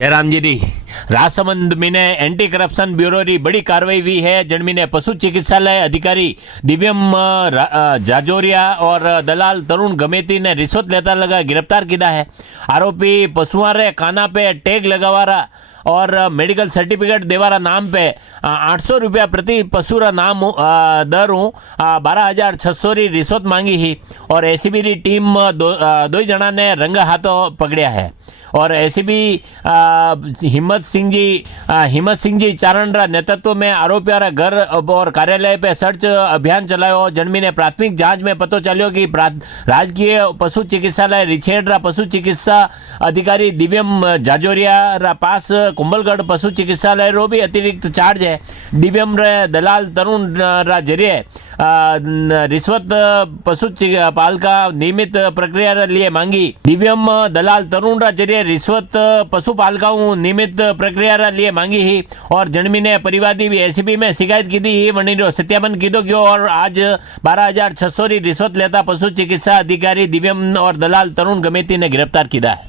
जयराम जी दी राजसमंद में anti corruption bureau री बड़ी कार्रवाई हुई है। जन्मीने पशु चिकित्सालय अधिकारी दिव्यम जाजोरिया और दलाल तरुण गमेती ने रिश्वत लेता लगा गिरफ्तार किया है। आरोपी पशुओं रे काना पे टैग लगावारा और मेडिकल सर्टिफिकेट देवारा नाम पे 800 रुपया प्रति पशु रा नाम दर 12,600 री रिश्वत मांगी ही और एसीबी री टीम दो जना ने रंगा हाथों पकड़िया है। और एसीबी हिम्मत सिंह जी चारणरा नेतृत्व में आरोपियों रा घर और कार्यालय पे सर्च अभियान चलायो। जन्मी ने प्राथमिक जांच में पतो चलियो कि राजकीय पशु चिकित्सालय रिछेड रा पशु चिकित्सा अधिकारी दिव्यम जाजोरिया रा पास कुंभलगढ़ पशु चिकित्सालय रो भी अतिरिक्त चार्ज है। दिव्यम रे दलाल तरुण रा जरिए रिश्वत पशु पालका नियमित प्रक्रिया रे लिए मांगी। दिव्यम दलाल तरुण रा जरिए रिश्वत पशु पालकाओं नियमित प्रक्रिया रा लिए मांगी ही और जन्मी ने परिवादी भी एसीबी में शिकायत की थी। वनी सत्यापन कीधो गयो और आज 12,600 री रिश्वत लेता पशु चिकित्सा अधिकारी दिव्यम और दलाल तरुण गमेती ने गिरफ्तार किया है।